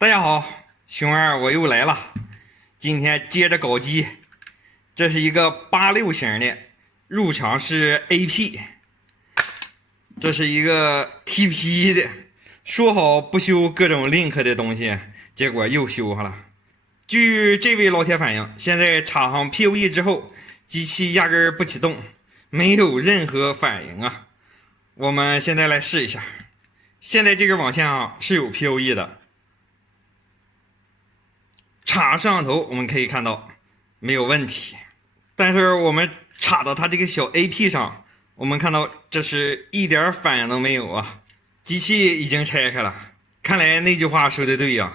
大家好，熊二我又来了。今天接着搞机，这是一个86型的，入墙是 AP， 这是一个 TP 的，说好不修各种 link 的东西，结果又修上了。据这位老铁反映，现在插上 PoE 之后，机器压根儿不启动，没有任何反应啊。我们现在来试一下。现在这根网线啊是有 PoE 的，插摄像头我们可以看到没有问题，但是我们插到它这个小 AP 上，我们看到这是一点反应都没有啊。机器已经拆开了，看来那句话说的对呀，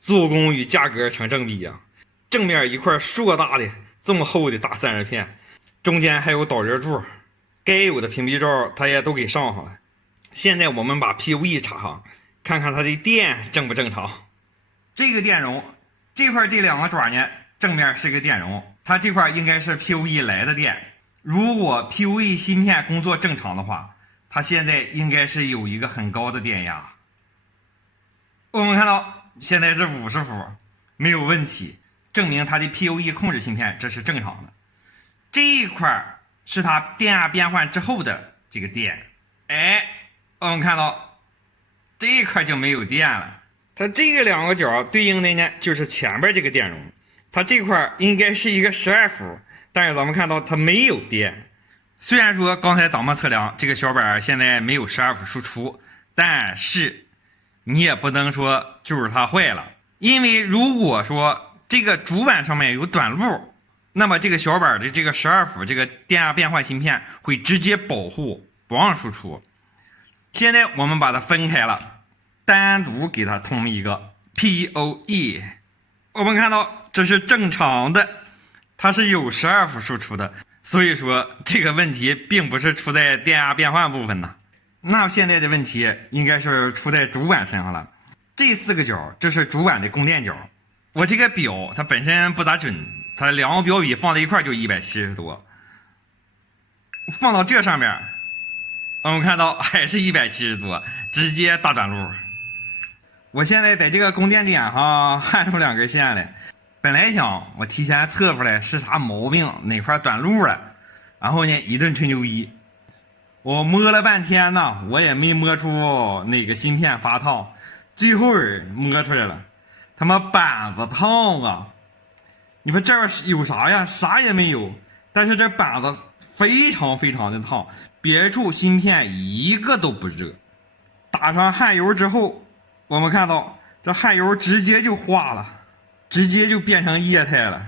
做工与价格成正比呀。正面一块硕大的这么厚的大散热片，中间还有导热柱，该有的屏蔽罩它也都给上上了。现在我们把 PoE 插上，看看它的电正不正常。这个电容这块这两个爪呢，正面是个电容，它这块应该是 PoE 来的电。如果 PoE 芯片工作正常的话，它现在应该是有一个很高的电压。我们看到现在是50伏，没有问题，证明它的 PoE 控制芯片这是正常的。这一块是它电压变换之后的这个电，我们看到这一块就没有电了。它这个两个角对应的呢，就是前边这个电容，它这块应该是一个12伏，但是咱们看到它没有电。虽然说刚才咱们测量这个小板现在没有12伏输出，但是你也不能说就是它坏了，因为如果说这个主板上面有短路，那么这个小板的这个12伏这个电压变换芯片会直接保护不让输出。现在我们把它分开了，单独给它通一个 PoE， 我们看到这是正常的，它是有12伏输出的，所以说这个问题并不是出在电压变换部分呢。那现在的问题应该是出在主板身上了。这4个角，这是主板的供电角。我这个表它本身不咋准，它两个表笔放在一块就170多，放到这上面我们看到还是170多，直接大短路。我现在在这个供电点上焊出2根线来，本来想我提前测出来是啥毛病，哪块短路了，然后呢一顿吹牛逼。我摸了半天呢，我也没摸出哪个芯片发烫，最后摸出来了，他妈板子烫啊！你说这有啥呀？啥也没有，但是这板子非常的烫，别处芯片一个都不热。打上焊油之后，我们看到这焊油直接就化了，直接就变成液态了。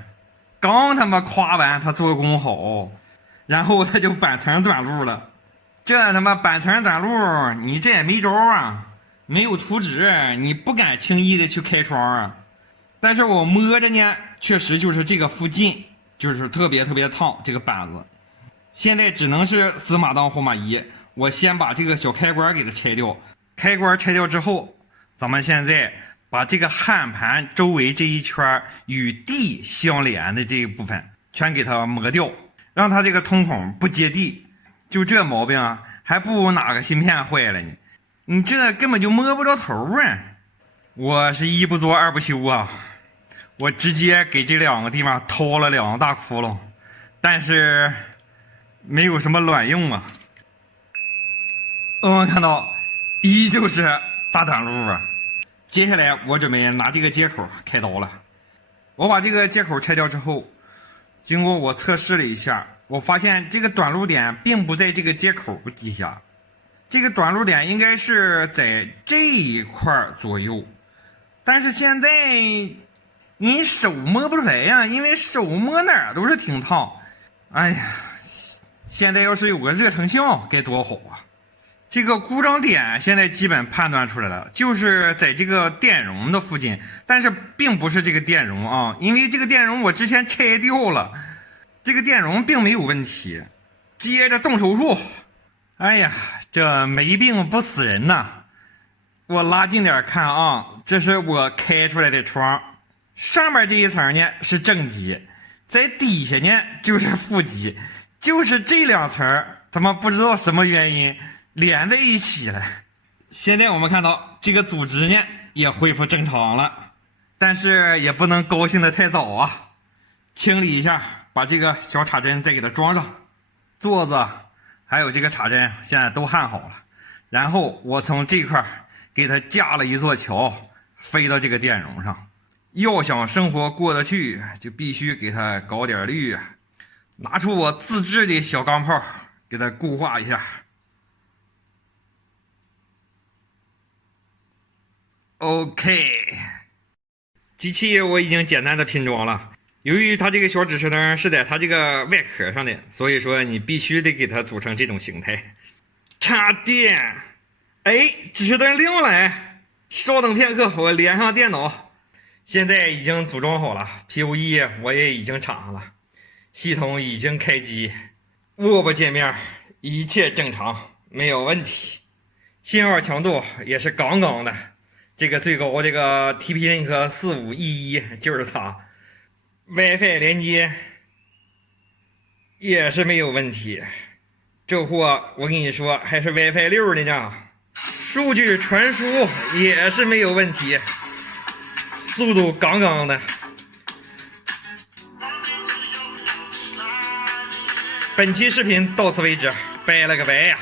刚他妈夸完他做工好，然后他就板层短路了。这他妈板层短路，你这也没招啊，没有图纸，你不敢轻易的去开窗啊。但是我摸着呢，确实就是这个附近就是特别烫，这个板子。现在只能是死马当活马医，我先把这个小开关给它拆掉。开关拆掉之后，咱们现在把这个焊盘周围这一圈与地相连的这一部分全给它磨掉，让它这个通孔不接地。就这毛病啊，还不如哪个芯片坏了呢？你这根本就摸不着头啊！我是一不做二不休啊，我直接给这2个地方掏了2个大窟窿，但是没有什么卵用啊。我们看到依旧是大短路啊。接下来我准备拿这个接口开刀了。我把这个接口拆掉之后，经过我测试了一下，我发现这个短路点并不在这个接口底下，这个短路点应该是在这一块左右。但是现在你手摸不出来呀，因为手摸哪儿都是挺烫。哎呀，现在要是有个热成像该多好啊！这个故障点现在基本判断出来了，就是在这个电容的附近，但是并不是这个电容啊，因为这个电容我之前拆掉了，这个电容并没有问题。接着动手术。哎呀，这没病不死人呐！我拉近点看啊，这是我开出来的窗，上面这一层呢是正极，在底下呢就是负极，就是这2层他妈不知道什么原因连在一起了。现在我们看到这个组织呢也恢复正常了，但是也不能高兴的太早啊。清理一下，把这个小插针再给它装上。座子还有这个插针现在都焊好了，然后我从这块给它架了一座桥，飞到这个电容上。要想生活过得去，就必须给它搞点绿啊！拿出我自制的小钢炮，给它固化一下。OK， 机器我已经简单的拼装了。由于它这个小指示灯是在它这个外壳上的，所以说你必须得给它组成这种形态。插电，哎，指示灯亮了，稍等片刻，我连上电脑。现在已经组装好了 ，PoE 我也已经插上了，系统已经开机，Web 界面一切正常，没有问题，信号强度也是杠杠的，这个最高这个 TP-Link 4511就是它 ，WiFi 连接也是没有问题，这货我跟你说还是 WiFi 6的呢，数据传输也是没有问题。速度杠杠的。本期视频到此为止，拜了个拜呀！